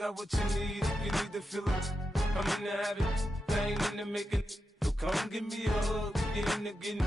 got what you need if you need to feel it. I'm in the habit, I ain't in the making. So come give me a hug, get in the getting.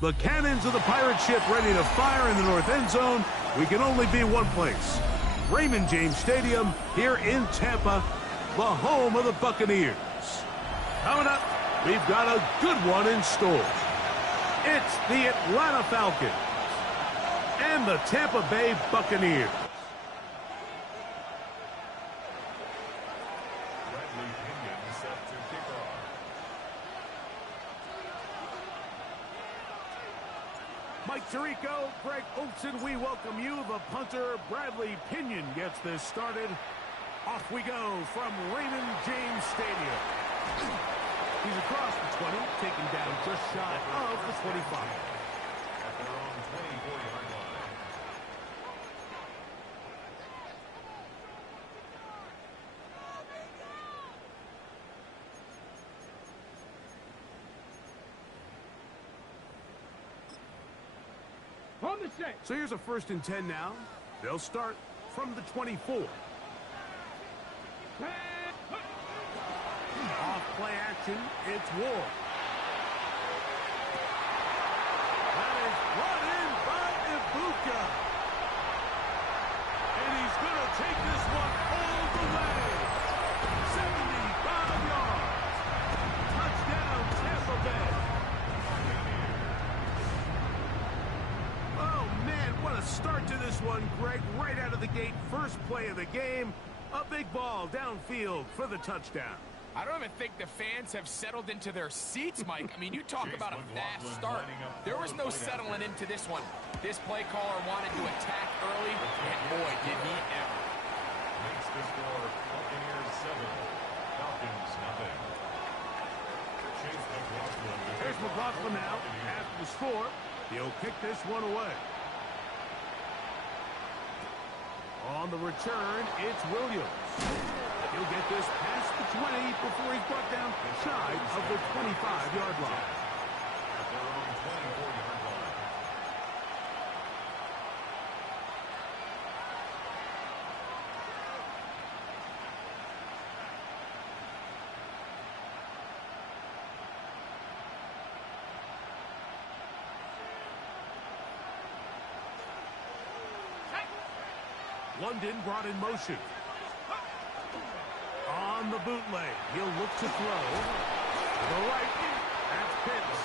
The cannons of the pirate ship ready to fire in the north end zone. We can only be one place. Raymond James Stadium here in Tampa, the home of the Buccaneers. Coming up, we've got a good one in store. It's the Atlanta Falcons and the Tampa Bay Buccaneers. Mike Tirico, Greg Olson, we welcome you. The punter, Bradley Pinion, gets this started. Off we go from Raymond James Stadium. He's across the 20, taken down just shy of the 25. At their own 24-yard line. So here's a 1st and 10 now. They'll start from the 24. Off play action, it's Ward. That is brought in by Ibuka. And he's going to take this one all the way. 75 yards. Touchdown, Tampa Bay. What a start to this one, Greg. Right out of the gate, first play of the game. A big ball downfield for the touchdown. I don't even think the fans have settled into their seats, Mike. I mean, you talk about a fast start. There was no settling into this one. This play caller wanted to attack early, and boy, did he ever. Makes the score Buccaneers 7, Falcons nothing. Chase McLaughlin. Here's McLaughlin now. After the score, he'll kick this one away. On the return, it's Williams. He'll get this past the 20 before he's brought down shy of the 25-yard line. At their own 24-yard line. London brought in motion. On the bootleg, he'll look to throw. To the right, that's Pitts.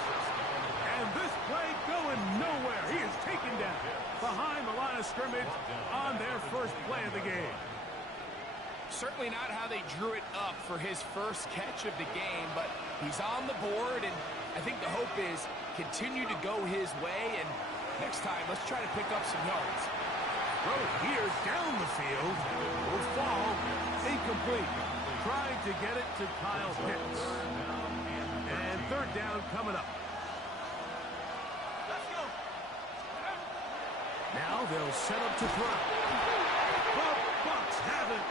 And this play going nowhere. He is taken down behind the line of scrimmage on their first play of the game. Certainly not how they drew it up for his first catch of the game, but he's on the board, and I think the hope is continue to go his way, and next time, let's try to pick up some yards. Throw here down the field. Will fall. Incomplete. Trying to get it to Kyle Pitts. And 3rd down coming up. Let's go. Now they'll set up to throw. The Bucs have it.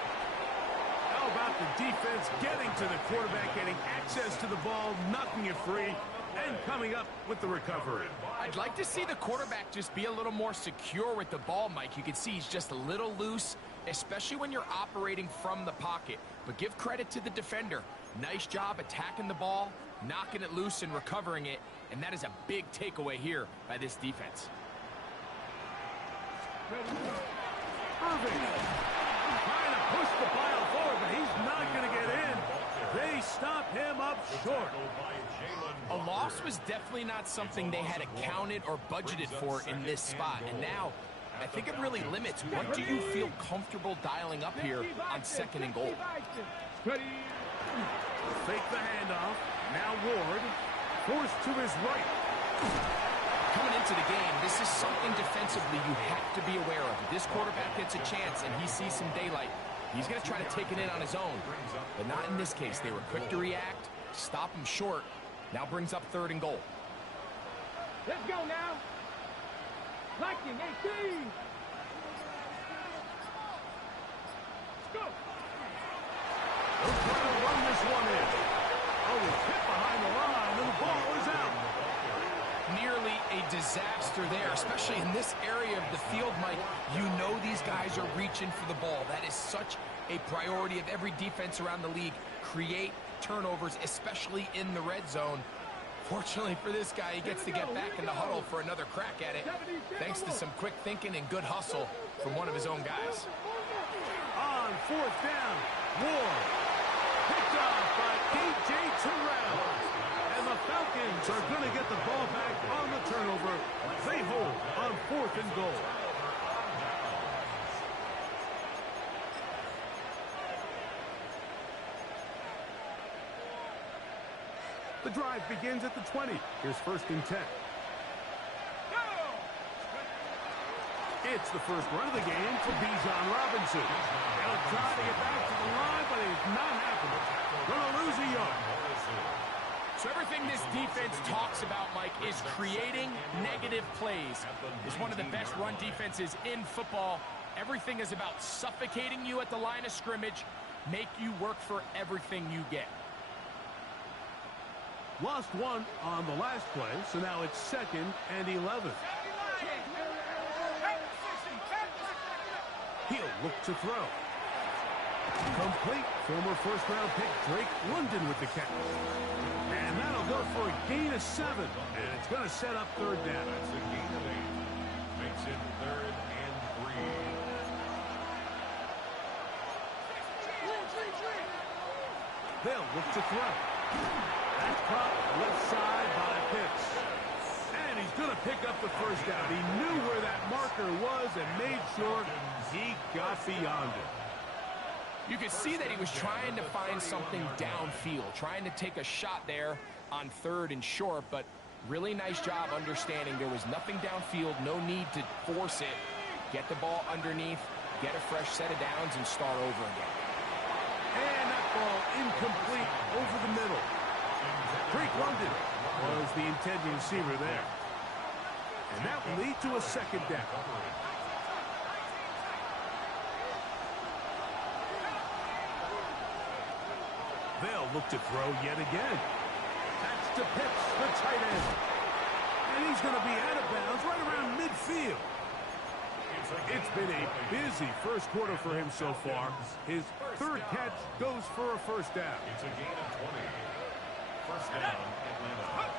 How about the defense getting to the quarterback, getting access to the ball, knocking it free, and coming up with the recovery. I'd like to see the quarterback just be a little more secure with the ball, Mike. You can see he's just a little loose, especially when you're operating from the pocket. But give credit to the defender. Nice job attacking the ball, knocking it loose and recovering it, and that is a big takeaway here by this defense. Irving trying to push the pile forward, but he's not going to get in. They stop him up short. A loss was definitely not something they had accounted or budgeted for in this spot. And now, I think it really limits. What do you feel comfortable dialing up here on 2nd and goal? Fake the handoff. Now Ward forced to his right. Coming into the game, this is something defensively you have to be aware of. If this quarterback gets a chance and he sees some daylight, he's going to try to take it in on his own. But not in this case. They were quick to react, stop him short. Now brings up 3rd and goal. Let's go now. Liking 18. Let's go. They'll try to run this one in. Oh, it's hit behind the line, and the ball is out. Nearly a disaster there, especially in this area of the field, Mike. You know these guys are reaching for the ball. That is such a priority of every defense around the league. Create turnovers, especially in the red zone. Fortunately for this guy, he gets to get back in the huddle for another crack at it, thanks to some quick thinking and good hustle from one of his own guys. On 4th down, Ward. Picked off by A.J. Terrell. And the Falcons are going to get the ball back on the turnover. They hold on 4th and goal. The drive begins at the 20. Here's 1st and 10. It's the first run of the game for Bijan Robinson. He'll try to get back to the line, but it's not happening. Going to lose a yard. So everything this defense talks about, Mike, is creating negative plays. It's one of the best run defenses in football. Everything is about suffocating you at the line of scrimmage, make you work for everything you get. Lost one on the last play, so now it's 2nd and 11. He'll look to throw. Complete. Former 1st-round pick Drake London with the catch. And that'll go for a gain of 7. And it's going to set up 3rd down. That's a gain of 8. Makes it 3rd and 3. They'll look to throw. That's caught left side by Pitts. And he's going to pick up the 1st down. He knew where that marker was and made sure he got beyond it. You could see that he was trying to find something downfield, trying to take a shot there on 3rd and short, but really nice job understanding there was nothing downfield, no need to force it. Get the ball underneath, get a fresh set of downs, and start over again. And that ball incomplete over the middle. Drake London was the intended receiver there. And that will lead to a 2nd down. They'll look to throw yet again. That's to Pitts, the tight end. And he's going to be out of bounds right around midfield. It's been a busy 1st quarter for him so far. His 3rd catch goes for a 1st down. It's a gain of 20. 1st down, Atlanta.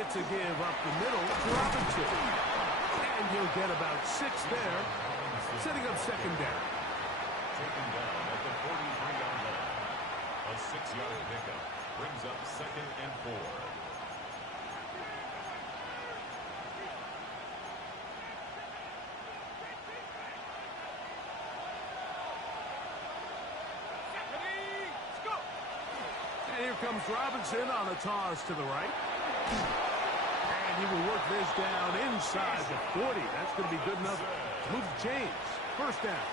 It's a give up the middle to Robinson. And he'll get about 6 there, setting up 2nd down. Taken down at the 43-yard line. A 6-yard pickup brings up 2nd and 4. And here comes Robinson on a toss to the right. And he will work this down inside the 40. That's going to be good enough to move the chains. 1st down.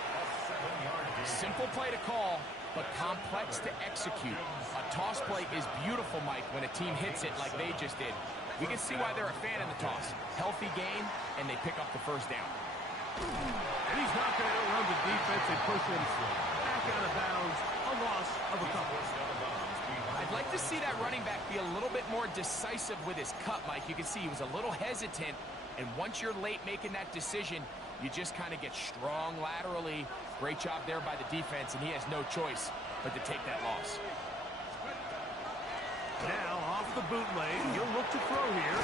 Simple play to call, but complex to execute. A toss play is beautiful, Mike, when a team hits it like they just did. We can see why they're a fan of the toss. Healthy game, and they pick up the 1st down. And he's not going to outrun the defense and push him back out of bounds. A loss of a couple. I'd like to see that running back be a little bit more decisive with his cut, Mike. You can see he was a little hesitant, and once you're late making that decision, you just kind of get strong laterally. Great job there by the defense, and he has no choice but to take that loss. Now off the bootleg, he'll look to throw here.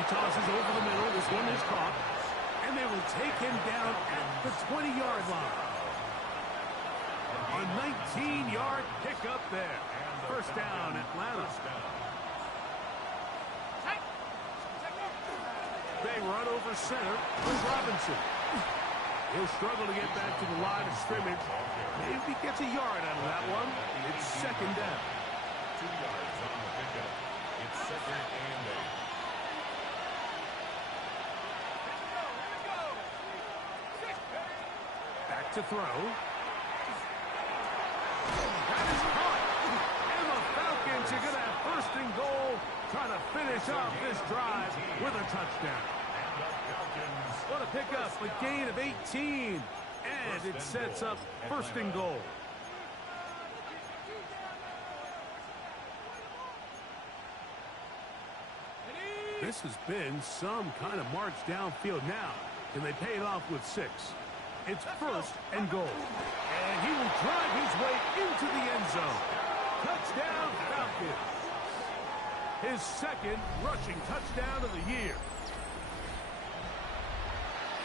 He tosses over the middle. This one is caught, and they will take him down at the 20-yard line. A 19-yard pickup there. 1st down, Atlanta. They run over center with Robinson. He'll struggle to get back to the line of scrimmage. Maybe gets a yard out of that one. It's 2nd down. 2 yards on the pickup. It's 2nd and 8. to throw. That is caught. And the Falcons are going to have first and goal, trying to finish off this drive with a touchdown. What a pickup, a gain of 18. And it sets up first and goal. This has been some kind of march downfield now. Can they pay it off with 6? It's first and goal. And he will drive his way into the end zone. Touchdown, Falcons. His second rushing touchdown of the year.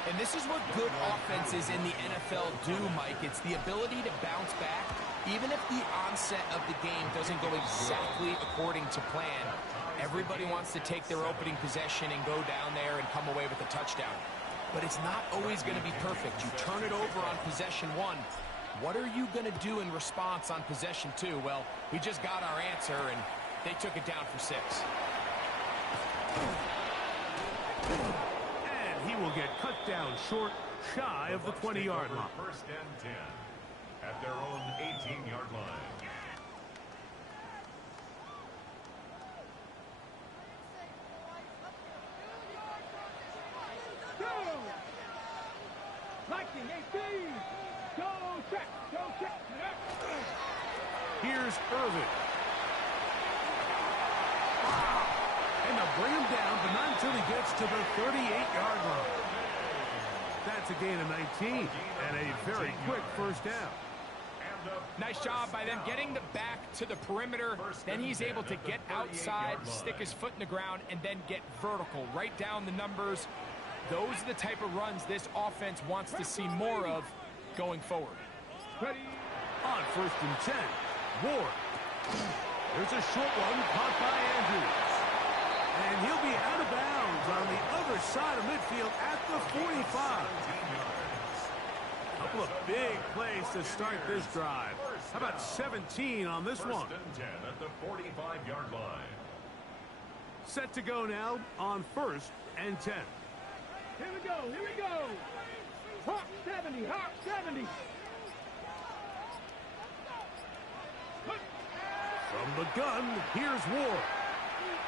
And this is what good offenses in the NFL do, Mike. It's the ability to bounce back, even if the onset of the game doesn't go exactly according to plan. Everybody wants to take their opening possession and go down there and come away with a touchdown. But it's not always going to be perfect. You turn it over on possession 1. What are you going to do in response on possession 2? Well, we just got our answer, and they took it down for 6. And he will get cut down short, shy of the 20-yard line. First and 10 at their own 18-yard line. Liking 18. Go check. Go check. Here's Irvin. And they'll bring him down, but not until he gets to the 38-yard line. That's a gain of 19 and a very quick first down. Nice job by them getting the back to the perimeter. Then he's able to get outside, stick his foot in the ground, and then get vertical. Right down the numbers. Those are the type of runs this offense wants to see more of going forward. Ready. On first and 10, Ward. There's a short one caught by Andrews. And he'll be out of bounds on the other side of midfield at the 45. A couple of big plays to start this drive. How about 17 on this one? First and 10 at the 45-yard line. Set to go now on first and 10. Here we go. Here we go. Hawk 70. Hawk 70. From the gun, here's Ward.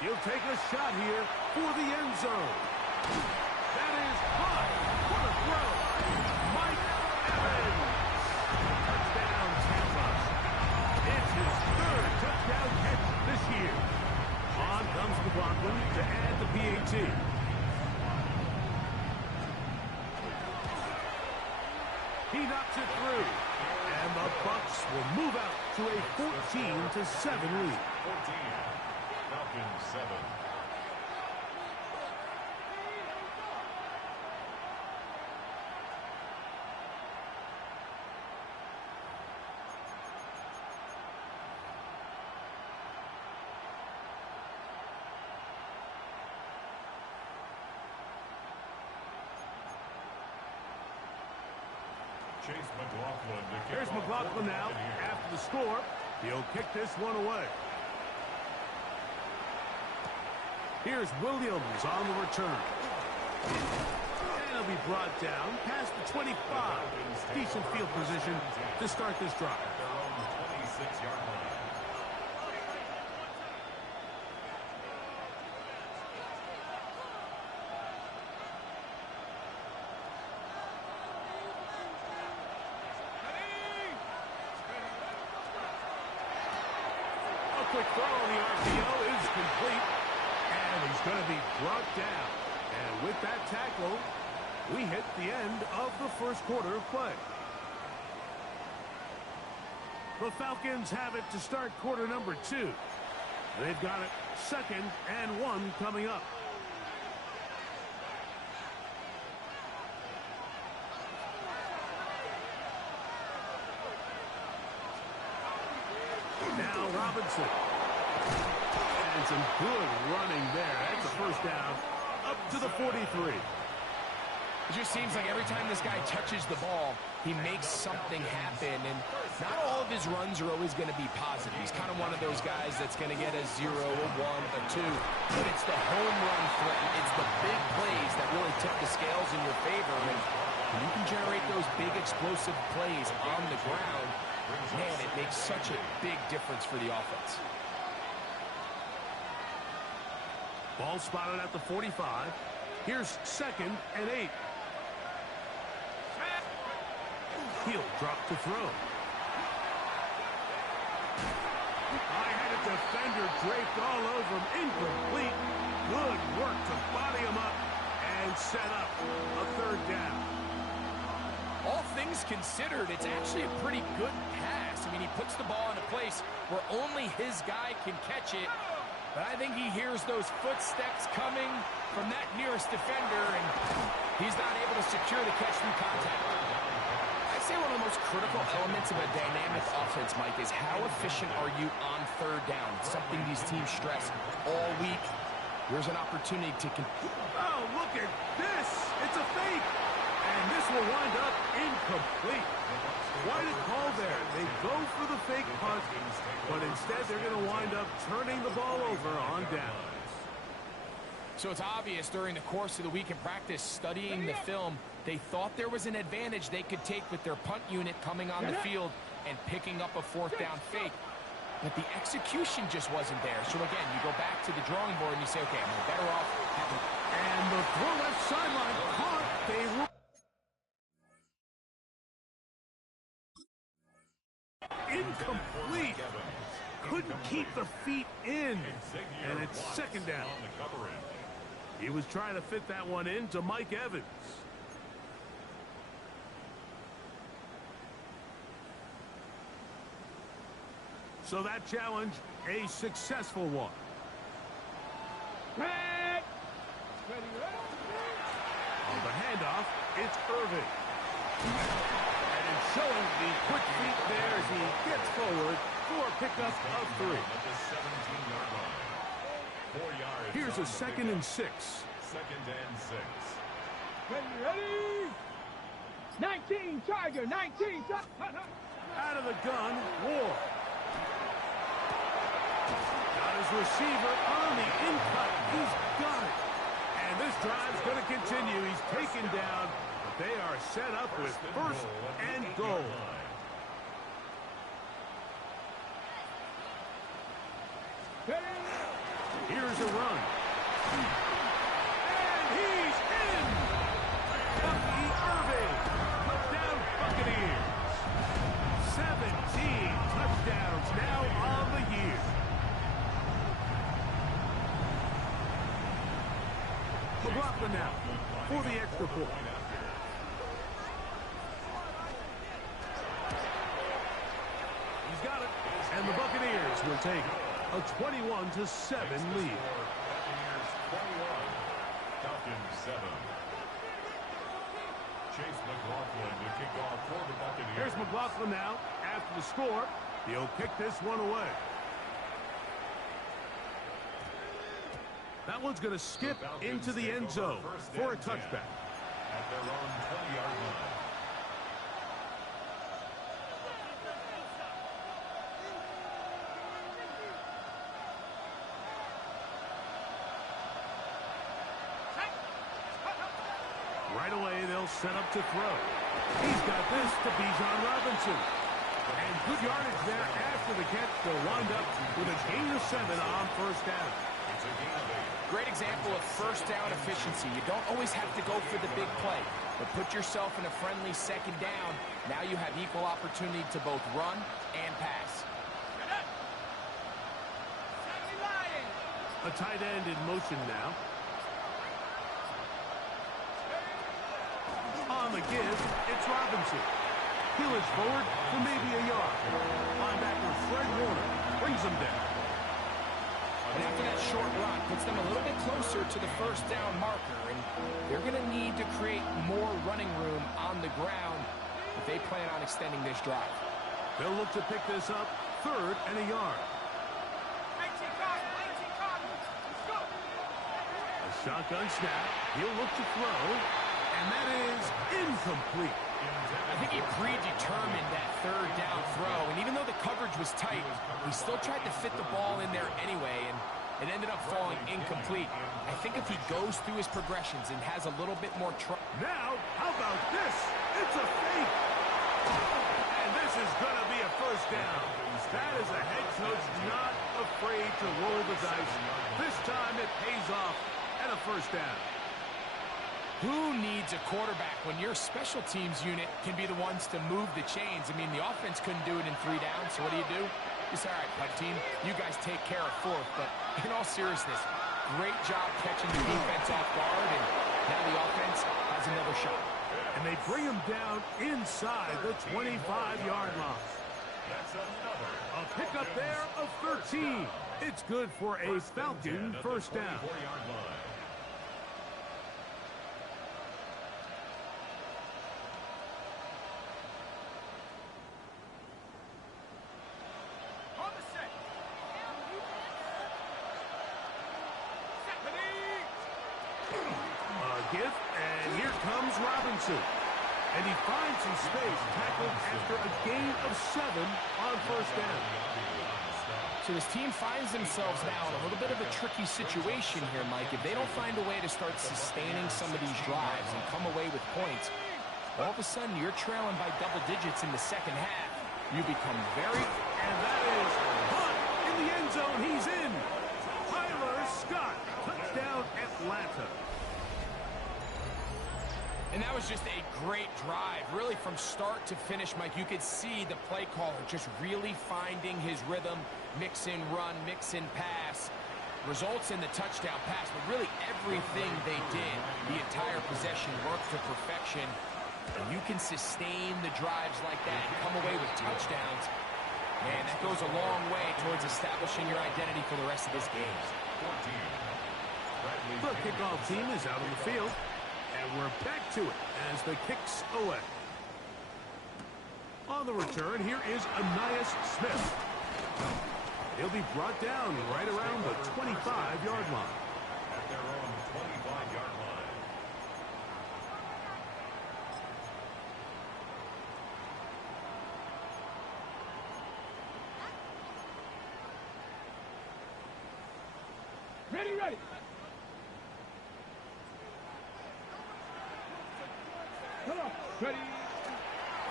He'll take a shot here for the end zone. That is high. What a throw. Mike Evans. Touchdown, Tampa. It's his third touchdown catch this year. On comes McLaughlin to add the PAT. He knocks it through. And the Bucs will move out to a 14-7 lead. 14. Falcons 7. Chase McLaughlin to kick Here's off McLaughlin now after the score. He'll kick this one away. Here's Williams on the return. And he'll be brought down past the 25. Decent field position to start this drive. at their own 26-yard line. Quick throw on the RPO is complete, and he's going to be brought down. And with that tackle, we hit the end of the first quarter of play. The Falcons have it to start quarter number 2. They've got it 2nd and 1 coming up. Now Robinson. And some good running there. That's a first down up to the 43. It just seems like every time this guy touches the ball, he makes something happen. And not all of his runs are always going to be positive. He's kind of one of those guys that's going to get a 0, a 1, a 2. But it's the home run threat. It's the big plays that really tip the scales in your favor. And When you can generate those big explosive plays on the ground, man, it makes such a big difference for the offense. Ball spotted at the 45. Here's 2nd and 8. He'll drop to throw. I had a defender draped all over him. Incomplete. Good work to body him up and set up a 3rd down. All things considered, it's actually a pretty good pass. I mean, he puts the ball in a place where only his guy can catch it. But I think he hears those footsteps coming from that nearest defender, and he's not able to secure the catch through contact. I'd say one of the most critical elements of a dynamic offense, Mike, is how efficient are you on 3rd down? It's something these teams stress all week. Here's an opportunity to... Oh, look at this! It's a fake! And this will wind up incomplete. Quite a call there. They go for the fake punt, but instead they're going to wind up turning the ball over on downs. So it's obvious during the course of the week in practice, studying the film, they thought there was an advantage they could take with their punt unit coming on the field and picking up a 4th down fake. But the execution just wasn't there. So again, you go back to the drawing board and you say, okay, I'm better off having... And the throw left sideline caught. They were incomplete. Couldn't keep the feet in. And it's 2nd down. He was trying to fit that one in to Mike Evans. So that challenge, a successful one. On the handoff, it's Irving. And it's showing the quick feet there as he gets forward for a pickup of 3. Here's a 2nd and 6. 2nd and 6. Ready? 19, Tiger, 19. Out of the gun, Ward. Got his receiver on the in-cut. He's got it. And this drive's going to continue. He's taken down. They are set up with 1st and goal. Here's a run. And he's in! Bucky Irving. Touchdown Buccaneers. 17 touchdowns now on the year. McLaughlin now for the extra point. He's got it. And the Buccaneers will take a 21-7 lead. Buccaneers 21, Falcons 7. Chase McLaughlin to kick off for the Buccaneers. Here's McLaughlin now after the score. He'll kick this one away. That one's going to skip into the end zone for a touchback. At their own 20-yard line. Right away, they'll set up to throw. He's got this to Bijan Robinson. And good yardage there after the catch. They'll wind up with a gain of 7 on 1st down. It's a gain of 8. Great example of 1st down efficiency. You don't always have to go for the big play, but put yourself in a friendly 2nd down. Now you have equal opportunity to both run and pass. A tight end in motion now. On the give, it's Robinson. He'll inch forward for maybe a yard. Linebacker Fred Warner brings him down. And after that short run, puts them a little bit closer to the 1st down marker, and they're going to need to create more running room on the ground if they plan on extending this drive. They'll look to pick this up 3rd and a yard. A shotgun snap. He'll look to throw, and that is incomplete. I think he predetermined that 3rd down throw, and even though the coverage was tight, he still tried to fit the ball in there anyway, and It ended up falling incomplete. I think if he goes through his progressions and has a little bit more trust. Now, how about this? It's a fake. And this is going to be a first down. That is a head coach not afraid to roll the dice. This time it pays off and a first down. Who needs a quarterback when your special teams unit can be the ones to move the chains? I mean, the offense couldn't do it in 3 downs, so what do? You say, all right, punt team, you guys take care of 4th. But in all seriousness, great job catching the defense off guard, and now the offense has another shot. And they bring him down inside the 25-yard line. A pickup there of 13. It's good for a Falcon first down. Give, and here comes Robinson. And he finds some space, tackled after a gain of 7 on first down. So his team finds themselves now in a little bit of a tricky situation here, Mike. If they don't find a way to start sustaining some of these drives and come away with points, all of a sudden you're trailing by double digits in the second half. You become very... And that is Hunt in the end zone. He's in. Tyler Scott, touchdown Atlanta. And that was just a great drive, really from start to finish, Mike. You could see the play caller just really finding his rhythm, mix in run, mix in pass, results in the touchdown pass. But really everything they did, the entire possession worked to perfection. And you can sustain the drives like that and come away with touchdowns. Man, that goes a long way towards establishing your identity for the rest of this game. The kickoff team is out on the field. And we're back to it as the kicks away. On the return, here is Anias Smith. He'll be brought down right around the 25-yard line. At their own 25-yard line. Ready. Come on, ready.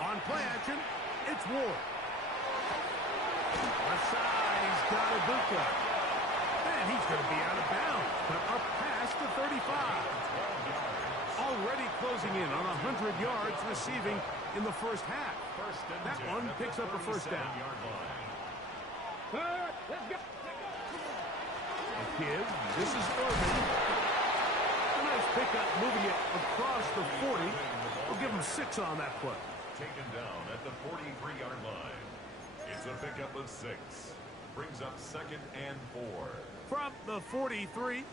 On play action, it's Ward. Left side, he's got Ibuka. And he's going to be out of bounds, but up past the 35. Already closing in on 100 yards receiving in the first half. That one picks up a first down. Let's go. A give. This is Irvin. A nice pickup, moving it across the 40. We'll give him 6 on that play. Taken down at the 43-yard line. It's a pickup of 6. Brings up 2nd and 4. From the 43,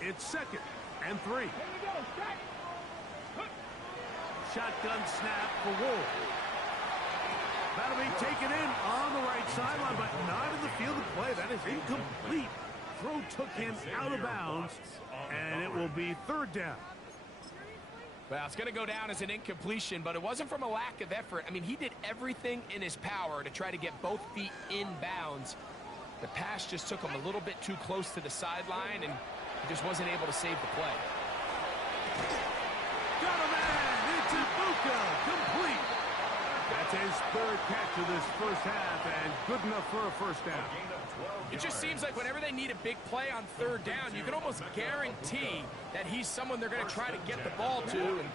it's 2nd and 3. Here we go. Strike. Shotgun snap for Wolf. That'll be taken in on the right sideline, but not in the field of play. That is incomplete. Throw took him out of bounds, and it will be 3rd down. Well, it's going to go down as an incompletion, but it wasn't from a lack of effort. I mean, he did everything in his power to try to get both feet in bounds. The pass just took him a little bit too close to the sideline, and he just wasn't able to save the play. Got a man! It's Ibuka! Complete! That's his 3rd catch of this first half, and good enough for a first down. It just seems like whenever they need a big play on 3rd down, you can almost guarantee that he's someone they're going to try to get the ball to, and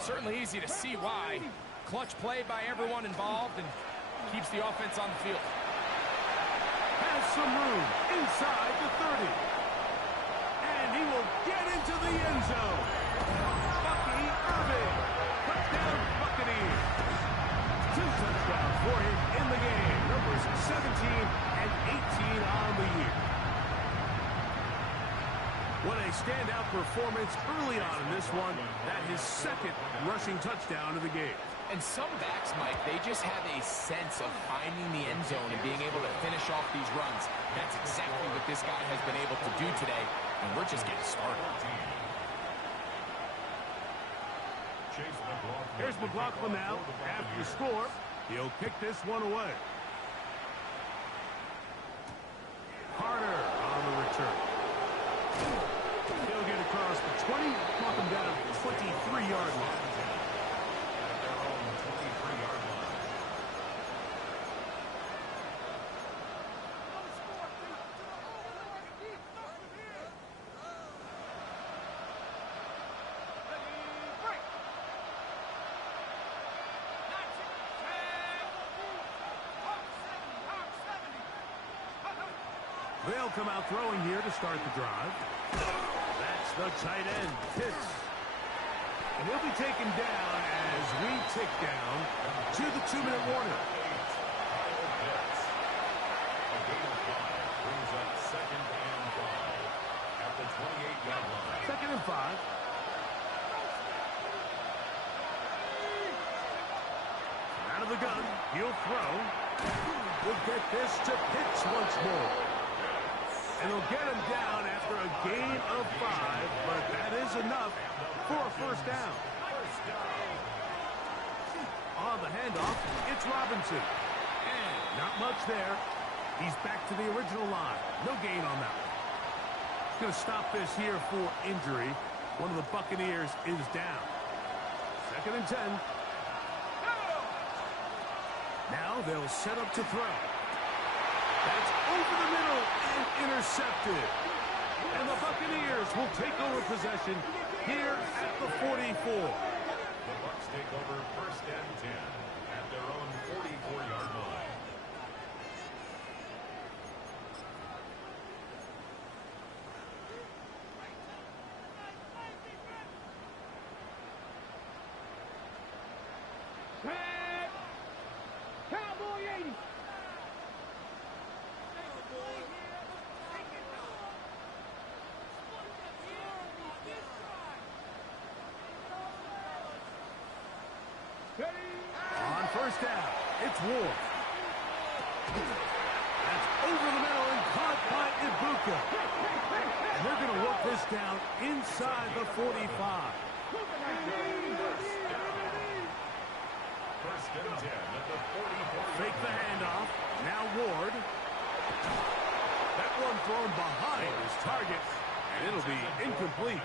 certainly easy to see why. Clutch play by everyone involved and keeps the offense on the field. Has some room inside the 30. And he will get into the end zone. Bucky Irving. Touchdown Buccaneers. 2 touchdowns for him in the game. Numbers 17 and 18 on the year. What a standout performance early on in this one. That his 2nd rushing touchdown of the game. And some backs, Mike, they just have a sense of finding the end zone and being able to finish off these runs. That's exactly what this guy has been able to do today, and we're just getting started. Here's McLaughlin now. After the score, he'll kick this one away. Carter on the return. return. He'll get across the 20, knock him down at the 23-yard line. At their own 23-yard line. They'll come out throwing here to start the drive. That's the tight end, Pitts. And he'll be taken down as we tick down to the 2-minute warning. A gain of 5 brings up 2nd and 5 at the 28-yard line. 2nd and 5. Out of the gun, he'll throw. We'll get this to Pitts once more. And he'll get him down after a gain of 5, but that is enough for a first down. On the handoff, it's Robinson. And not much there. He's back to the original line. No gain on that one. Going to stop this here for injury. One of the Buccaneers is down. 2nd and 10. Now they'll set up to throw. That's over the middle and intercepted. And the Buccaneers will take over possession here at the 44. The Bucs take over 1st and 10 at their own 44-yard line. Tag. Cowboy 80. On first down, it's Ward. That's over the middle and caught by Ibuka. And they're going to work this down inside the 45. 1st and 10 at the 44. Fake the handoff. Now Ward. That one thrown behind his target, and it'll be incomplete.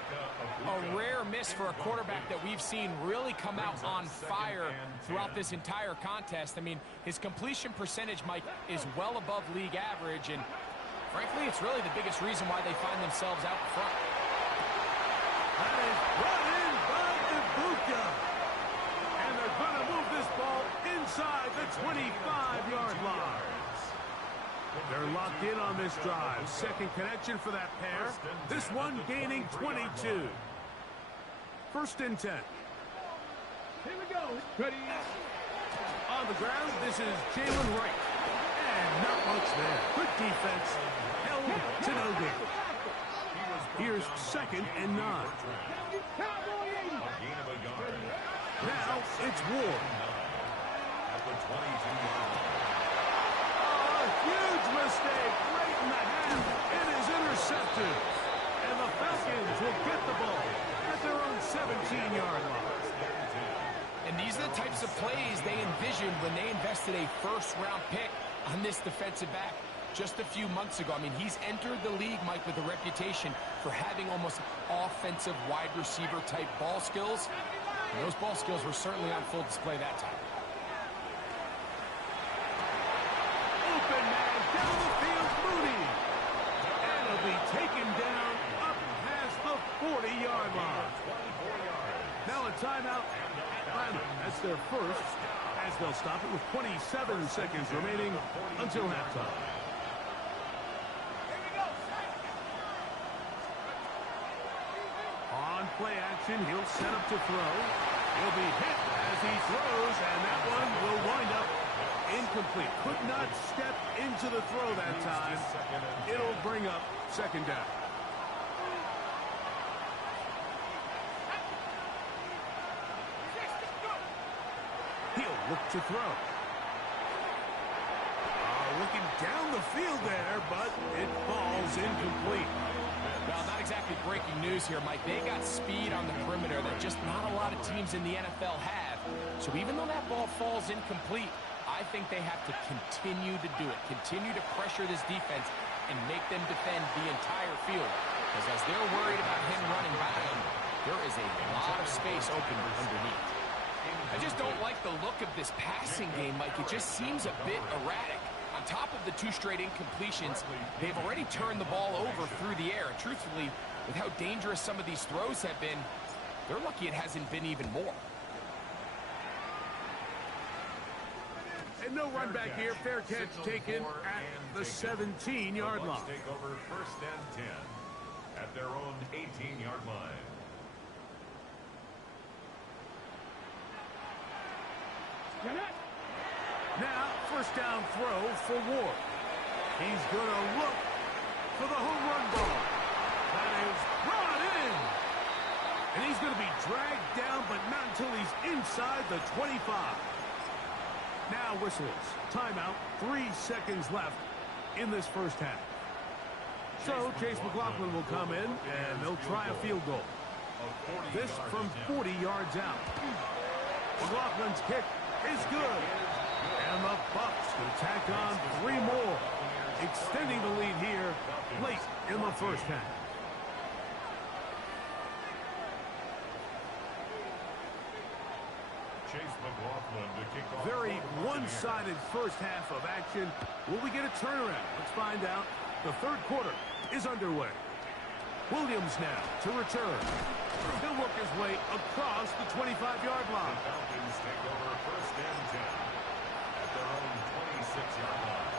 A rare miss for a quarterback that we've seen really come out on fire throughout this entire contest. I mean, his completion percentage, Mike, is well above league average, and frankly, it's really the biggest reason why they find themselves out in front. That is brought in by Ibuka. And they're going to move this ball inside the 25-yard line. They're locked in on this drive. Second connection for that pair. This one gaining 22. 1st and 10. Here we go. Ready. On the ground, this is Jalen Wright. And not much there. Good defense. Held to no gain. Here's 2nd and 9. Cowboy 80. A gain of a yard. Now it's Ward. At the 22-yard line. Huge mistake right in the half. It is intercepted. And the Falcons will get the ball at their own 17-yard line. And these are the types of plays they envisioned when they invested a first-round pick on this defensive back just a few months ago. I mean, he's entered the league, Mike, with a reputation for having almost offensive wide receiver type ball skills. And those ball skills were certainly on full display that time. Open man down the field, Mooney. And he'll be taken down up past the 40-yard line. Now a timeout, Atlanta. That's their first, as they'll stop it with 27 seconds remaining until halftime. On play action, he'll set up to throw. He'll be hit as he throws, and that one will wind up incomplete. Could not step into the throw that time. It'll bring up 2nd down. He'll look to throw. Looking down the field there, but it falls incomplete. Well, not exactly breaking news here, Mike. They got speed on the perimeter that just not a lot of teams in the NFL have. So even though that ball falls incomplete, I think they have to continue to do it. Continue to pressure this defense and make them defend the entire field. Because as they're worried about him running by them, there is a lot of space open underneath. I just don't like the look of this passing game, Mike. It just seems a bit erratic. On top of the 2 straight incompletions, they've already turned the ball over through the air. And truthfully, with how dangerous some of these throws have been, they're lucky it hasn't been even more. And no run back here. Fair catch taken at the 17-yard line. Take over 1st and 10 at their own 18-yard line. Now, 1st down throw for Ward. He's going to look for the home run ball. That is brought in. And he's going to be dragged down, but not until he's inside the 25. Now whistles. Timeout. 3 seconds left in this 1st half. So Chase McLaughlin will come in, and they'll try a field goal. This from 40 yards out. McLaughlin's kick is good. And the Bucs will tack on 3 more, extending the lead here late in the 1st half. Chase McLaughlin to kick off. Very one-sided 1st half of action. Will we get a turnaround? Let's find out. The 3rd quarter is underway. Williams now to return. He'll work his way across the 25-yard line. The Falcons take over 1st and 10 at their own 26-yard line.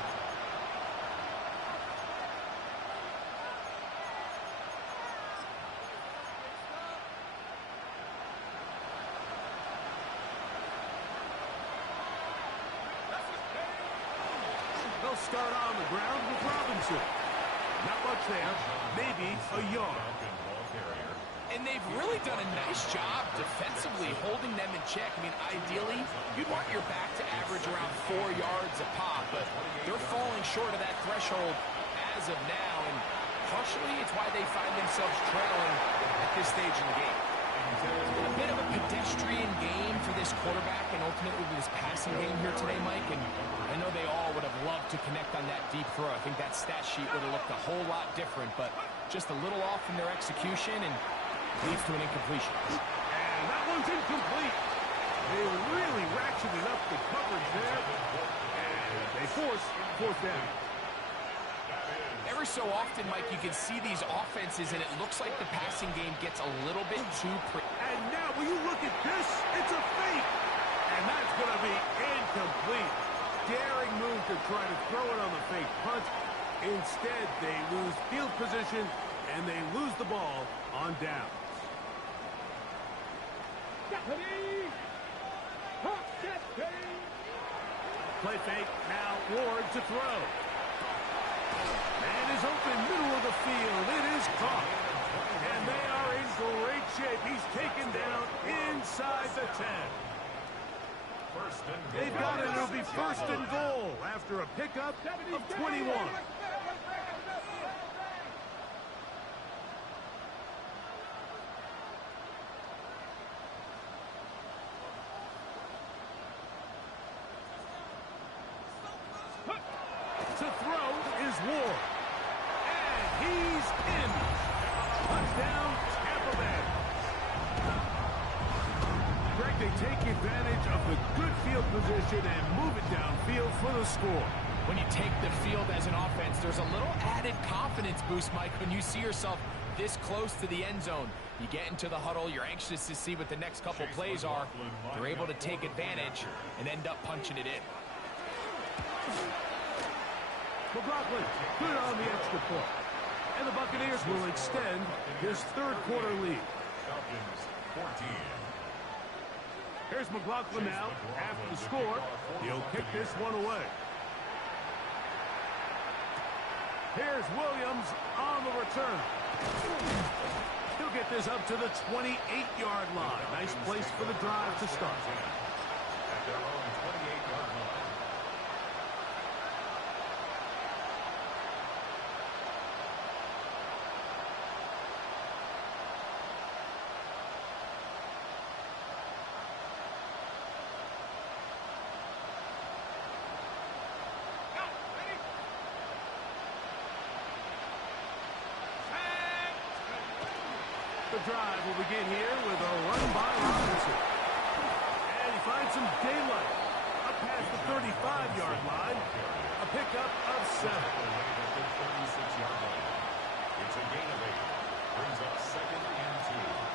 They'll start on the ground with Robinson. Not much there. Maybe a yard. Falcon ball carrier. And they've really done a nice job defensively holding them in check. I mean, ideally, you'd want your back to average around 4 yards a pop, but they're falling short of that threshold as of now, and partially it's why they find themselves trailing at this stage in the game. It's been a bit of a pedestrian game for this quarterback and ultimately this passing game here today, Mike, and I know they all would have loved to connect on that deep throw. I think that stat sheet would have looked a whole lot different, but just a little off in their execution and leads to an incompletion. And that one's incomplete. They really ratcheted up the coverage there. And they force 4th down. Every so often, Mike, you can see these offenses, and it looks like the passing game gets a little bit too And now, will you look at this? It's a fake. And that's going to be incomplete. Daring move to try to throw it on the fake punt. Instead, they lose field position, and they lose the ball on downs. Play fake. Now Ward to throw. Man is open, middle of the field. It is caught. And they are in great shape. He's taken down inside the 10. They've got it. It'll be 1st and goal after a pickup of 21. To throw is Ward. And he's in. Touchdown, Tampa Bay. Greg, they take advantage of the good field position and move it downfield for the score. When you take the field as an offense, there's a little added confidence boost, Mike, when you see yourself this close to the end zone. You get into the huddle, you're anxious to see what the next couple plays are. They're able to take advantage and end up punching it in. McLaughlin, good on the extra point. And the Buccaneers will extend his 3rd quarter lead. Falcons 14. Here's McLaughlin now. After the score, he'll kick this one away. Here's Williams on the return. He'll get this up to the 28-yard line. Nice place for the drive to start. At their own 28-yard line. The drive will begin here with a run by Robinson. And he finds some daylight up past the 35-yard line. A pickup of 7. It's a gain of 8. Brings up 2nd and 2.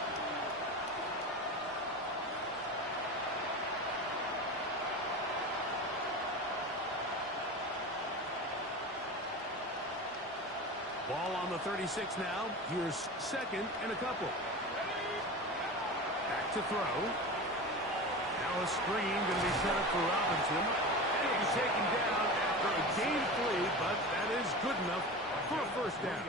Ball on the 36 now. Here's 2nd and a couple. Back to throw. Now a screen going to be set up for Robinson. He'll be taken down after a gain 3, but that is good enough for a first down.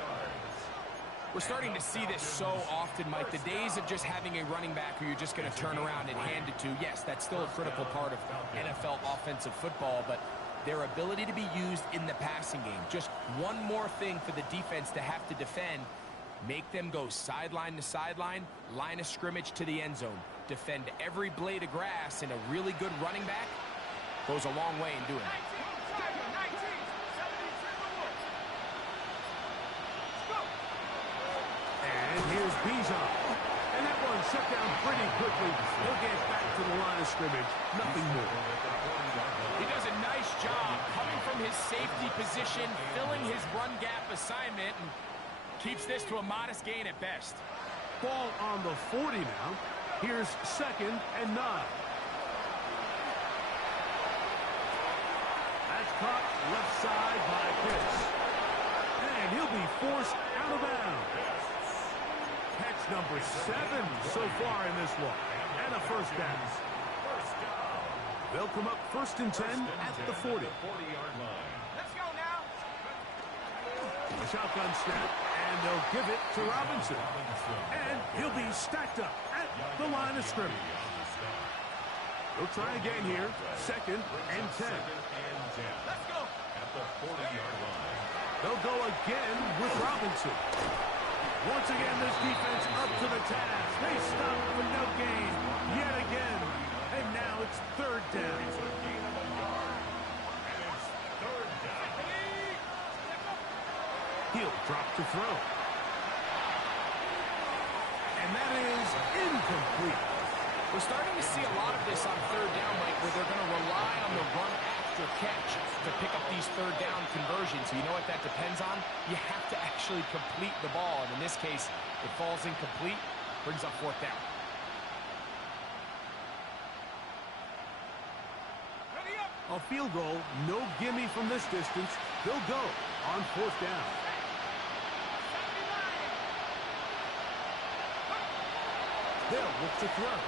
We're starting to see this so often, Mike. The days of just having a running back who you're just going to turn around and hand it to, yes, that's still a critical part of NFL offensive football, but their ability to be used in the passing game. Just one more thing for the defense to have to defend. Make them go sideline to sideline, line of scrimmage to the end zone. Defend every blade of grass, and a really good running back goes a long way in doing it. And here's Bijan. And that one shut down pretty quickly. He'll get back to the line of scrimmage. Nothing more. He does a nice job coming from his safety position, filling his run gap assignment, and keeps this to a modest gain at best. Ball on the 40 now. Here's 2nd and 9. That's caught left side by Pitts. And he'll be forced out of bounds. Catch number 7 so far in this one. And a first down. They'll come up 1st and 10 at the 40. Let's go now. A shotgun snap, and they'll give it to Robinson. And he'll be stacked up at the line of scrimmage. They'll try again here. 2nd and 10. Let's go. At the 40-yard line. They'll go again with Robinson. Once again, this defense up to the task. They stop for no gain yet again. And now it's 3rd down. It's a gain of 1 yard. And it's 3rd down. He'll drop to throw. And that is incomplete. We're starting to see a lot of this on 3rd down, Mike, where they're going to rely on the run after catch to pick up these 3rd down conversions. So you know what that depends on? You have to actually complete the ball. And in this case, it falls incomplete, brings up 4th down. A field goal, no gimme from this distance. They'll go on 4th down. They'll look to throw.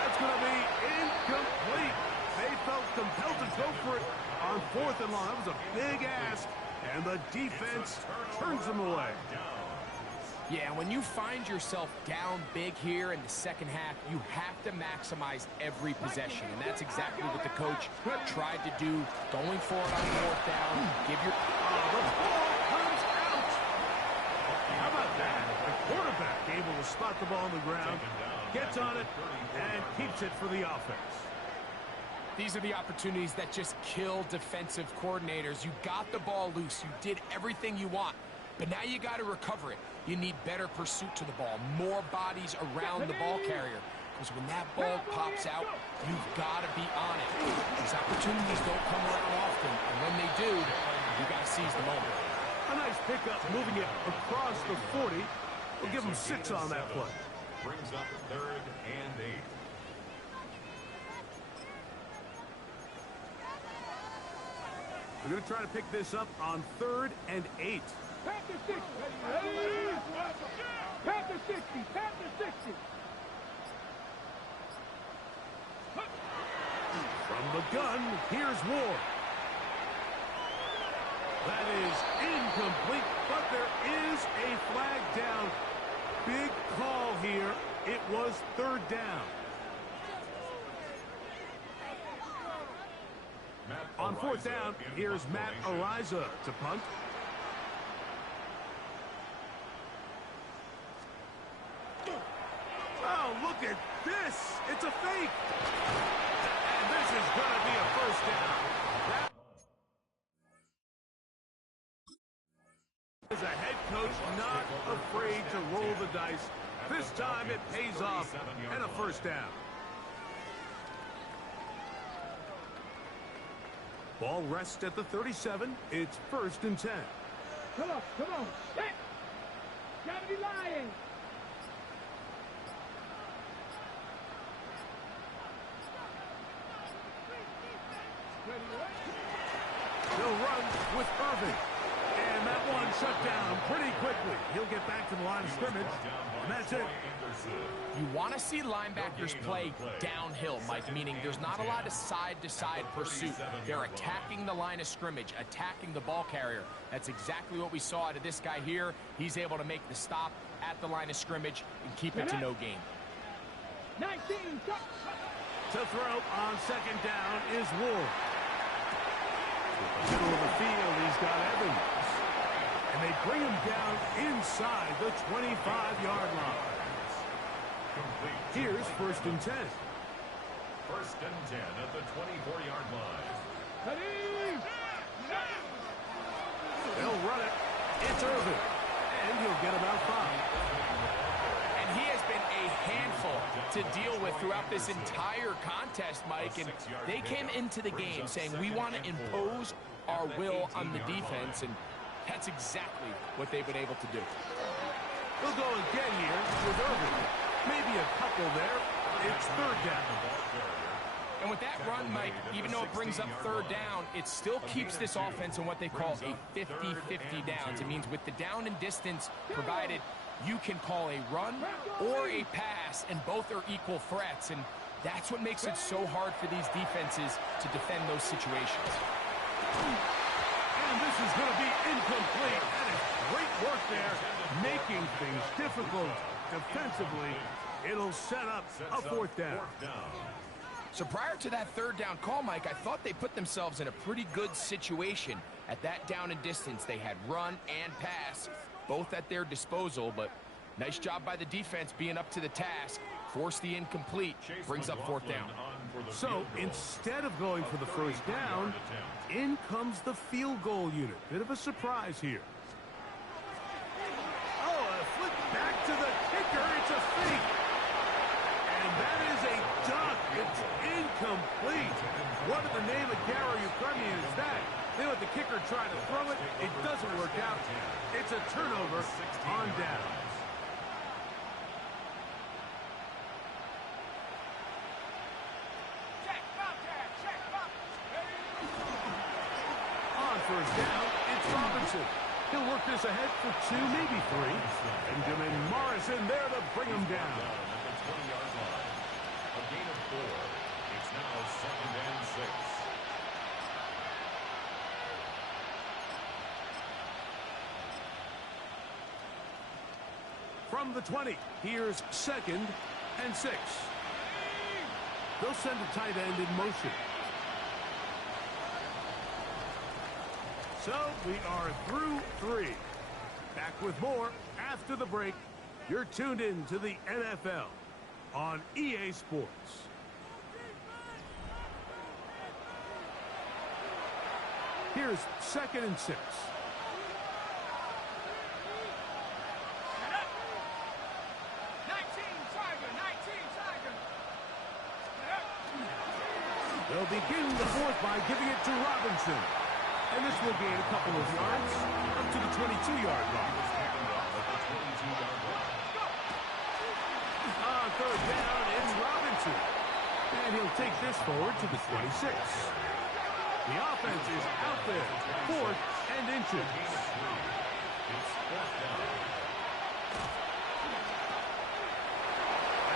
That's going to be incomplete. They felt compelled to go for it on 4th and long. That was a big ask, and the defense turns them away. Yeah, when you find yourself down big here in the second half, you have to maximize every possession, and that's exactly what the coach tried to do, going for it on 4th down. Give your... The ball comes out. How about that? The quarterback able to spot the ball on the ground, gets on it, and keeps it for the offense. These are the opportunities that just kill defensive coordinators. You got the ball loose. You did everything you want. But now you got to recover it. You need better pursuit to the ball, more bodies around the ball carrier. Because when that ball pops out, you've got to be on it. These opportunities don't come around often, and when they do, you got to seize the moment. A nice pickup, moving it across the 40. We'll give them 6 on that play. Brings up 3rd and 8. We're going to try to pick this up on 3rd and 8. Panther 60. Ready? Panther 60. Panther 60. From the gun, here's Ward. That is incomplete, but there is a flag down. Big call here. It was 3rd down. On 4th down, here's Matt Ariza to punt. Oh, look at this. It's a fake. And this is going to be a first down. That is a head coach not afraid to roll the dice. This time it pays off, and a first down. Ball rests at the 37. It's 1st and 10. Come on, set. Gotta be lying. He'll run with Irving. And that one shut down pretty quickly. He'll get back to the line of scrimmage, and that's it. You want to see linebackers play downhill, Mike, meaning there's not a lot of side-to-side pursuit. They're attacking the line of scrimmage, attacking the ball carrier. That's exactly what we saw out of this guy here. He's able to make the stop at the line of scrimmage and keep it to no gain. 19, To throw on 2nd down is Ward. Middle of the field, he's got Evans. And they bring him down inside the 25-yard line. Here's 1st and 10. 1st and 10 at the 24-yard line. They'll run it. It's Irving. And he'll get about 5. And he has been a handful to deal with throughout this entire contest, Mike. And they came into the game saying, we want to impose our will on the defense, and that's exactly what they've been able to do. We'll go again here with Irving. Maybe a couple there. It's 3rd down. And with that run, Mike, even though it brings up 3rd down, it still keeps this offense in what they call a 50-50 downs. It means with the down and distance provided, you can call a run or a pass, and both are equal threats. And that's what makes it so hard for these defenses to defend those situations. And this is going to be incomplete. And it's great work there, making things difficult defensively. It'll set up a 4th down. So prior to that 3rd down call, Mike, I thought they put themselves in a pretty good situation. At that down and distance, they had run and pass, both at their disposal, but nice job by the defense being up to the task. Force the incomplete, brings up 4th down. So instead of going for the 1st down, in comes the field goal unit. Bit of a surprise here. Oh, a flip back to the kicker. It's a fake. And that is a dunk. It's incomplete. What in the name of Gary Ukrainian is that? They let the kicker try to throw it. It doesn't work out. It's a turnover on down. On 1st down, it's Robinson. He'll work this ahead for 2, maybe 3. Benjamin Morrison there to bring him down. At the 20-yard line. A gain of 4. It's now 2nd and 6. From the 20, here's 2nd and 6. They'll send a tight end in motion. So we are through 3. Back with more after the break. You're tuned in to the NFL on EA Sports. Here's 2nd and 6. They'll begin the 4th by giving it to Robinson. And this will gain a couple of yards up to the 22-yard line. On 3rd down, it's Robinson. And he'll take this forward to the 26. The offense is out there. 4th and inches.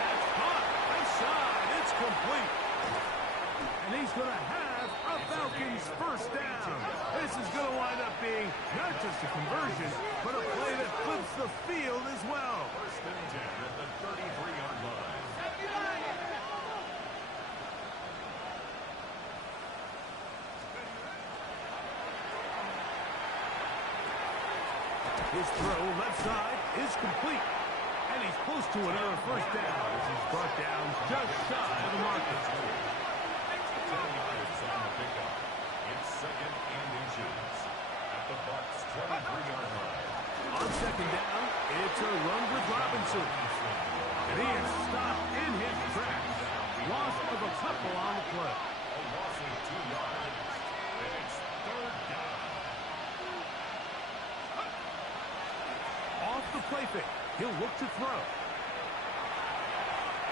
That's caught. Left side. It's complete. And he's going to have a Falcons 1st down. This is going to wind up being not just a conversion, but a play that flips the field as well. 1st and 10 at the 33-yard line. His throw left side is complete. And he's close to another 1st down as he's brought down just shy of the marker. 10 yards on the pickup. It's 2nd and inches at the Bucs 23-yard line. On second down, it's a run with Robinson. And he is stopped in his tracks. Loss of a couple on the play. A loss of 2 yards. And it's third down. Off the play fake. He'll look to throw.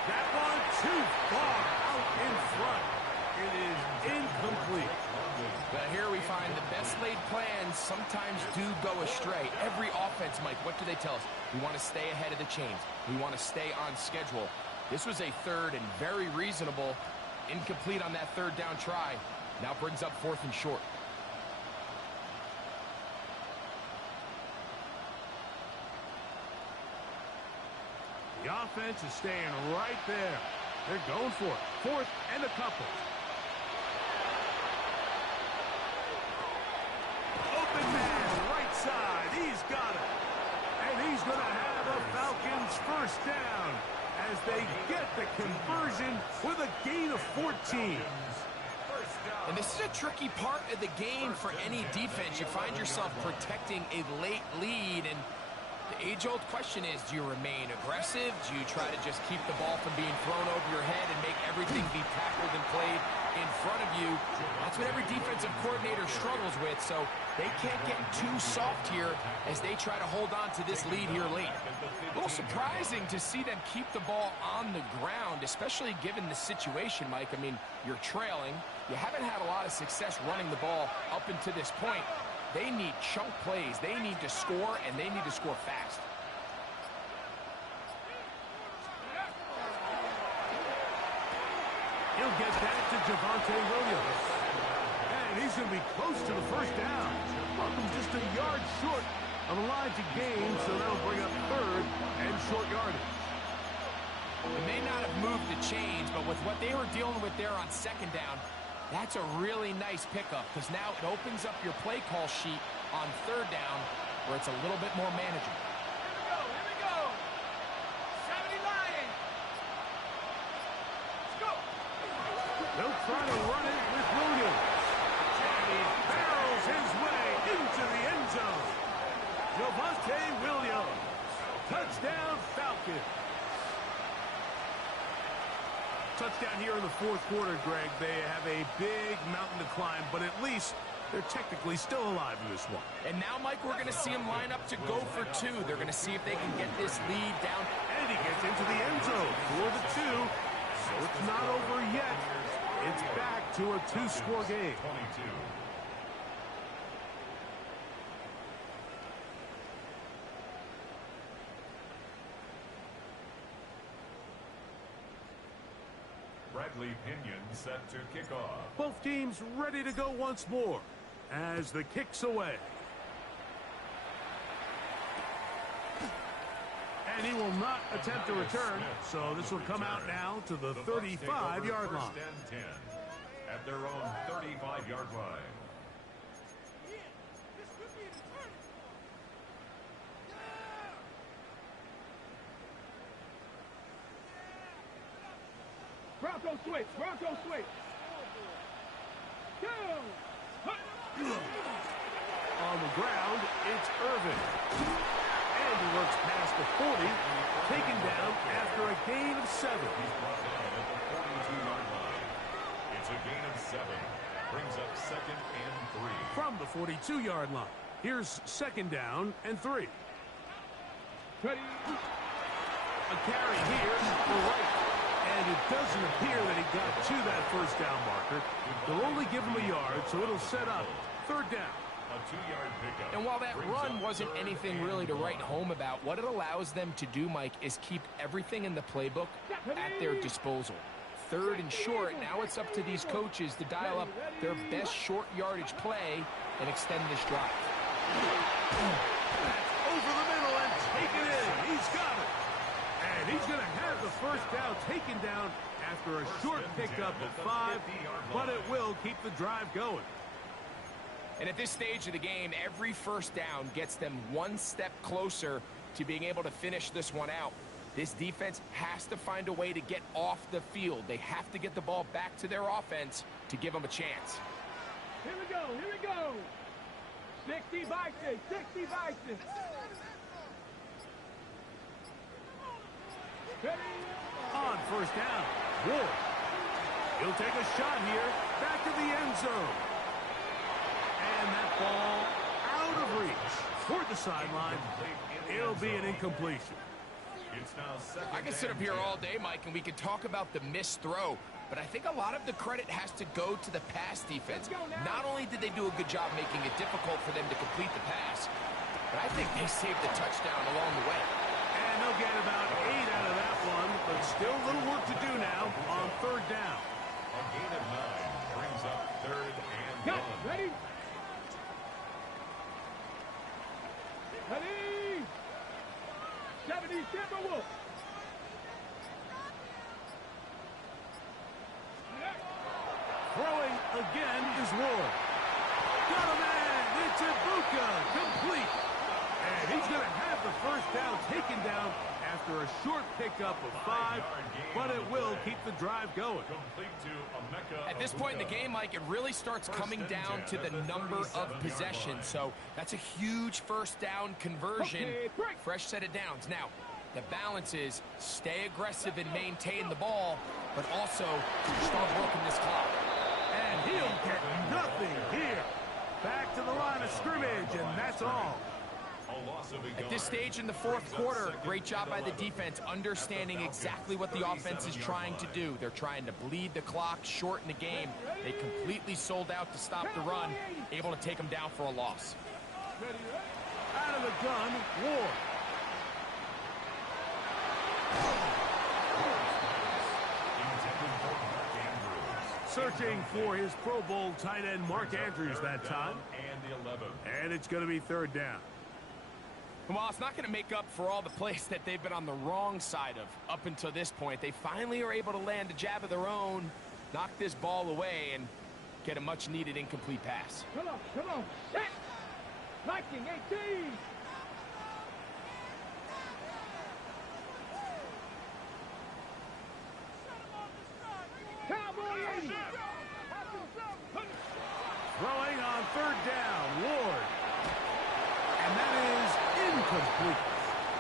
That one too far out in front. It is incomplete. But here we find the best laid plans sometimes do go astray. Every offense, Mike, what do they tell us? We want to stay ahead of the chains. We want to stay on schedule. This was a third and very reasonable. Incomplete on that third down try. Now brings up 4th and short. The offense is staying right there. They're going for it. 4th and a couple. Open man, right side. He's got it. And he's going to have a Falcons first down as they get the conversion with a gain of 14. And this is a tricky part of the game for any defense. You find yourself protecting a late lead, and the age-old question is, do you remain aggressive? Do you try to just keep the ball from being thrown over your head and make everything be tackled and played in front of you? That's what every defensive coordinator struggles with, so they can't get too soft here as they try to hold on to this lead here late. A little surprising to see them keep the ball on the ground, especially given the situation, Mike. I mean, you're trailing. You haven't had a lot of success running the ball up until this point. They need chunk plays. They need to score, and they need to score fast. He'll get that to Javonte Williams. And he's going to be close to the first down. Welcome just a yard short of the line to gain, so that'll bring up 3rd and short yardage. It may not have moved the chains, but with what they were dealing with there on 2nd down, that's a really nice pickup because now it opens up your play call sheet on 3rd down where it's a little bit more manageable. Here we go. 70 Lions. Let's go. They'll try to run it with Williams. And he barrels his way into the end zone. Javonte Williams. Touchdown, Falcons. Touchdown here in the 4th quarter, Greg. They have a big mountain to climb, but at least they're technically still alive in this one. And now, Mike, we're going to see them line up to go for 2. They're going to see if they can get this lead down. And he gets into the end zone for the 2. So it's not over yet. It's back to a 2-score game. 22. Bradley Pinion set to kick off. Both teams ready to go once more as the kick's away. And he will not attempt to return, so this will come out now to the 35-yard line. First and 10 at their own 35-yard line. Bronco switch. Bronco switch. Go. On the ground, it's Irvin. And he works past the 40, taken down after a gain of 7. He's brought down at the 42-yard line. It's a gain of 7. Brings up 2nd and 3. From the 42-yard line, here's 2nd down and 3. Ready. A carry here for Wright. And it doesn't appear that he got to that first down marker. They'll only give him a yard, so it'll set up 3rd down. A 2-yard pickup. And while that run wasn't anything really to write home about, what it allows them to do, Mike, is keep everything in the playbook at their disposal. 3rd and short, now it's up to these coaches to dial up their best short yardage play and extend this drive. That's over the middle and taken in. He's got it. And he's going to have the first down taken down after a short pickup of 5, but it will keep the drive going. And at this stage of the game, every first down gets them one step closer to being able to finish this one out. This defense has to find a way to get off the field. They have to get the ball back to their offense to give them a chance. Here we go. Here we go. 60 vices, 60 vices. On first down, Ward. He'll take a shot here, back to the end zone. And that ball out of reach. Toward the sideline, it'll be an incompletion. I can sit up here all day, Mike, and we could talk about the missed throw, but I think a lot of the credit has to go to the pass defense. Not only did they do a good job making it difficult for them to complete the pass, but I think they saved the touchdown along the way. And they'll get about 8 out of that one, but still a little work to do now on third down. A gain of 9 brings up 3rd and 1. Ready? Ready? 70 Timberwolves. Throwing again is Ward. Got a man. It's Ibuka. Complete. And he's going to have the first down taken down after a short pickup of 5, but it will keep the drive going. At this point in the game, Mike, it really starts coming down to the number of possessions. So that's a huge first down conversion. Fresh set of downs. Now, the balance is stay aggressive and maintain the ball, but also start working this clock. And he'll get nothing here. Back to the line of scrimmage, and that's all. At this stage in the fourth quarter, great job by the defense, understanding exactly what the offense is trying to do. They're trying to bleed the clock, shorten the game. They completely sold out to stop the run, able to take them down for a loss. Out of the gun, Ward. Searching for his Pro Bowl tight end, Mark Andrews, that time. And it's going to be third down. Well, it's not going to make up for all the plays that they've been on the wrong side of up until this point. They finally are able to land a jab of their own, knock this ball away, and get a much-needed incomplete pass. Come on, come on. Set. Viking 18. Cowboy 80. Throwing on third down, Ward. And that is incomplete.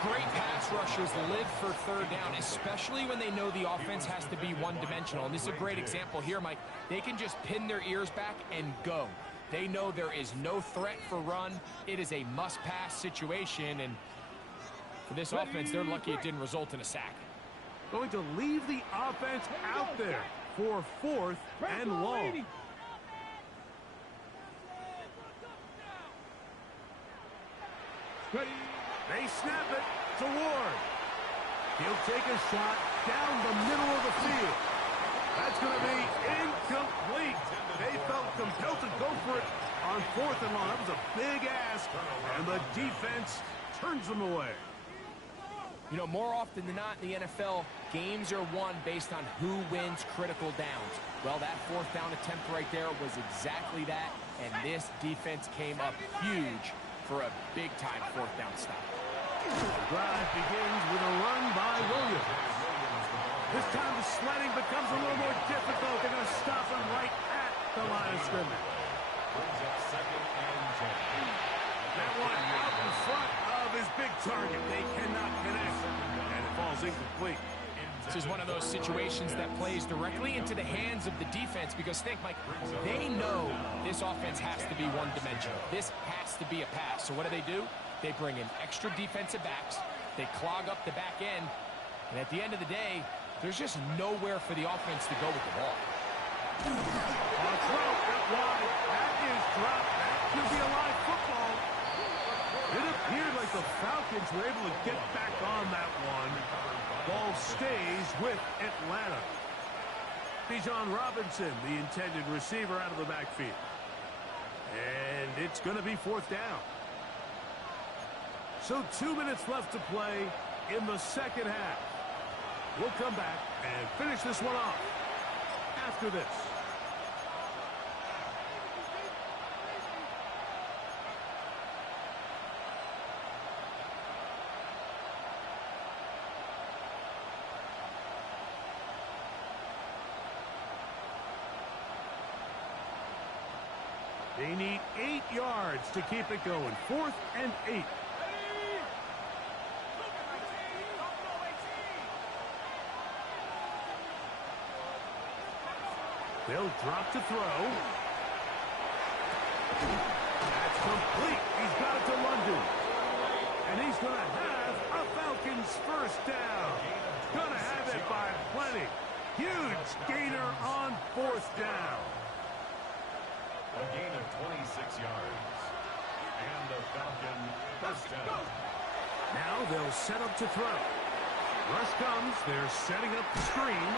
Great pass rushers live for third down, especially when they know the offense has to be one-dimensional. And this is a great example here, Mike. They can just pin their ears back and go. They know there is no threat for run. It is a must-pass situation, and for this offense, they're lucky it didn't result in a sack. Going to leave the offense out there for 4th and long. They snap it to Ward. He'll take a shot down the middle of the field. That's going to be incomplete. They felt compelled to go for it on 4th and long. That was a big ask, and the defense turns them away. You know, more often than not in the NFL, games are won based on who wins critical downs. Well, that 4th down attempt right there was exactly that, and this defense came up huge for a big-time 4th down stop. The drive begins with a run by Williams. This time the sledding becomes a little more difficult. They're going to stop him right at the line of scrimmage. That one out in front of his big target. They cannot connect, and it falls incomplete. This is one of those situations that plays directly into the hands of the defense because, think, Mike, they know this offense has to be one-dimensional. This has to be a pass. So what do? They bring in extra defensive backs. They clog up the back end. And at the end of the day, there's just nowhere for the offense to go with the ball. On a throw, that wide. That is dropped. That could be a live football. It appeared like the Falcons were able to get back on that one. Ball stays with Atlanta. Bijan Robinson, the intended receiver, out of the backfield. And it's going to be 4th down. So 2 minutes left to play in the second half. We'll come back and finish this one off after this. They need 8 yards to keep it going. 4th and 8. They'll drop to throw. That's complete. He's got it to London. And he's going to have a Falcons first down. Going to have it by plenty. Huge gainer on 4th down. A gain of 26 yards. And the Falcon first down. Now they'll set up to throw. Rush comes. They're setting up the screen.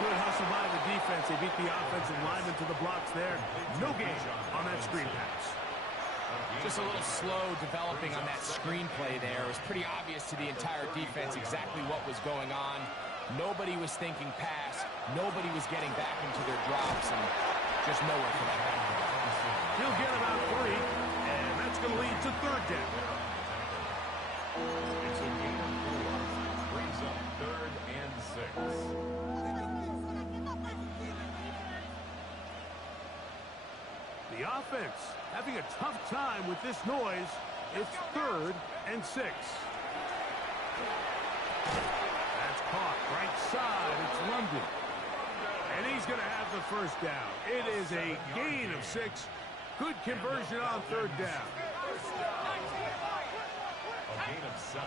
Good hustle by the defense. They beat the offensive lineman to the blocks there. No gain on that screen pass. Just a little slow developing on that screenplay there. It was pretty obvious to the entire defense exactly what was going on. Nobody was thinking pass. Nobody was getting back into their drops, and just nowhere for that back. He'll get about 3, and that's going to lead to 3rd down. It's a gain of 4. Brings up 3rd and 6. The offense having a tough time with this noise. It's 3rd and 6. That's caught right side. It's London. And he's going to have the first down. It is a gain of 6. Good conversion on 3rd down. A gain of 7.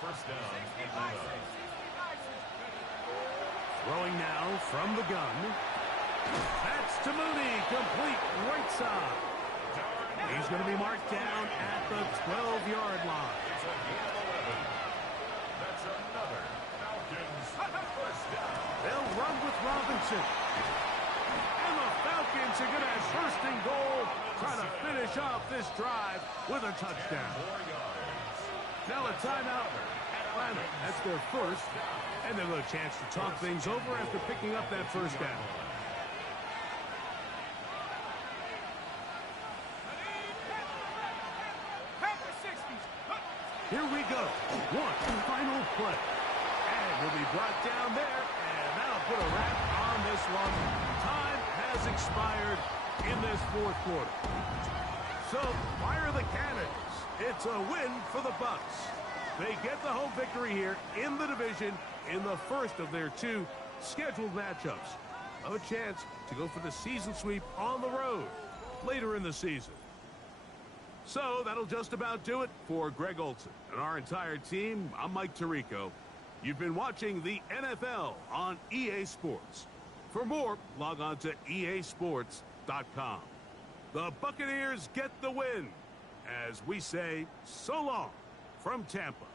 First down, Atlanta. Throwing now from the gun. That's to Mooney, complete right side. He's going to be marked down at the 12-yard line. It's a gain of 11. That's another Falcons first down. They'll run with Robinson. And the Falcons are going to have first and goal, trying to finish off this drive with a touchdown. 4 yards. Now a timeout. Atlanta, that's their first. And they'll have a chance to talk things over after picking up that first down. Here we go. One final play. And will be brought down there. And that'll put a wrap on this one. Time has expired in this 4th quarter. So, fire the cannons. It's a win for the Bucs. They get the home victory here in the division in the first of their 2 scheduled matchups. A chance to go for the season sweep on the road later in the season. So that'll just about do it for Greg Olson and our entire team. I'm Mike Tirico. You've been watching the NFL on EA Sports. For more, log on to easports.com. The Buccaneers get the win as we say so long from Tampa.